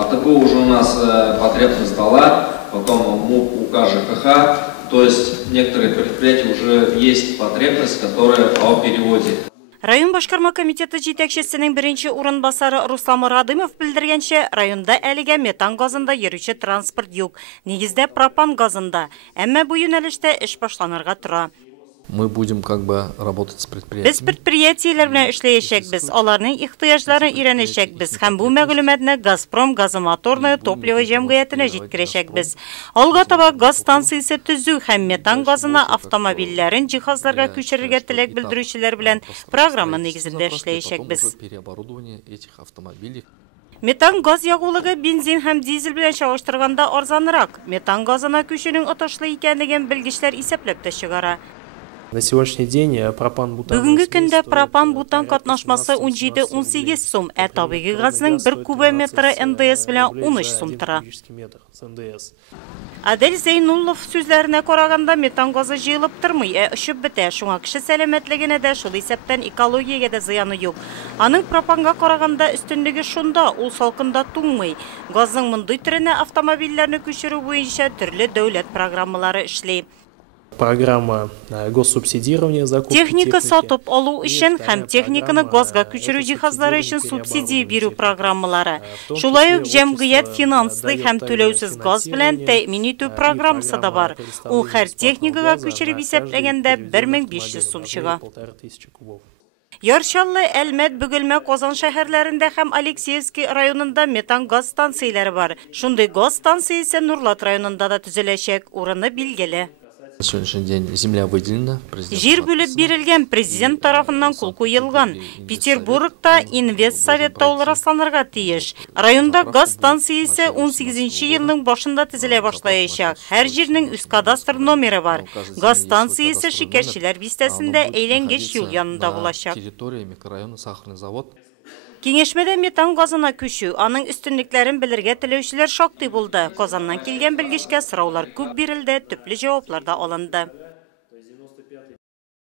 АТП уже у нас потребность дала, потом МУП, УК, ЖКХ. То есть некоторые предприятия уже есть потребность, которая о переводе. Район башкарма комитеті жетекшісінің бірінші орынбасары Руслан Радымов білдіргенше, районда әліге метан газында еруші транспорт yok. Негізде пропан газында. Әмі бұл юнәліште іш башланырға тұра. Мы будем работать с предприятиями. Biz предприятиялар белән эшләячәкбез, аларның ихтыяҗларын өйрәнәчәкбез һәм бу мәгълүматны Газпром газомоторны топливо җәмгыятенә җиткерәчәкбез. Алга таба газ станциясе төзү һәм метан газына автомобильләрен җиһазларга күчерергә теләк белдерүчеләр белән программа нигезендә эшләячәкбез. Метан газ ягулыгы бензин һәм дизель белән чагыштырганда арзанрак. Метан газына күчүнең отышлы икәнлеген белгечләр исәпләп тә чыгара. На сегодняшний день пропан-бутан. Бүгінгі күндә пропан-бутан катнашмасы 17-18 сум, табигый газның 1 кубометры НДС белән 13 сум тора. Адель Зейнуллов сүзләренә караганда метан газы җыелып тормый, очып бетә. Шуңа кеше сәламәтлегенә дә шул исәптән экологиягә дә зыяны юк. Аның пропанга караганда өстенлеге шунда, ул салкында туңмый. Газның мондый төренә автомобильләрне күчерү буенча төрле дәүләт программалары эшли. Программа госсубсидирования закупки техника сатып алу өчен һәм техниканы газга күчерү җиһазлары өчен субсидия бирү программалары. Шулай ук җәмгыять финанслы һәм түләүсез газ белән тәэмин итү программасы да бар. Ул һәр техникага күчереп исәпләгәндә 1500 сум чыга. Яршаллы, Әлмәт, Бөгелмә, Казан шәһәрләрендә һәм Алексеевский районында метан газ станцияләре бар. Шундый газ станциясе Нурлат районында да төзеләчәк, урыны билгеле. На сегодняшний день земля выделена. Жер бүлеп бирелгән, президент тарафыннан кул куелган. Петербургта инвестсовет таулары санарга тиеш. Районда газ станциясе 18-нче елның башында төзелә башлаячак. Һәр җирнең үз кадастр номеры бар. Газ станциясе Шикәрчеләр бистәсендә әйләнгеч юл янында булачак. Территория микрорайона Сахарный завод. Киңәшмәдә метан газына күчү, аның өстенлекләрен белергә теләүчеләр шактый булды. Казаннан килгән белгечкә сораулар күп бирелде, төпле җаваплар да алынды.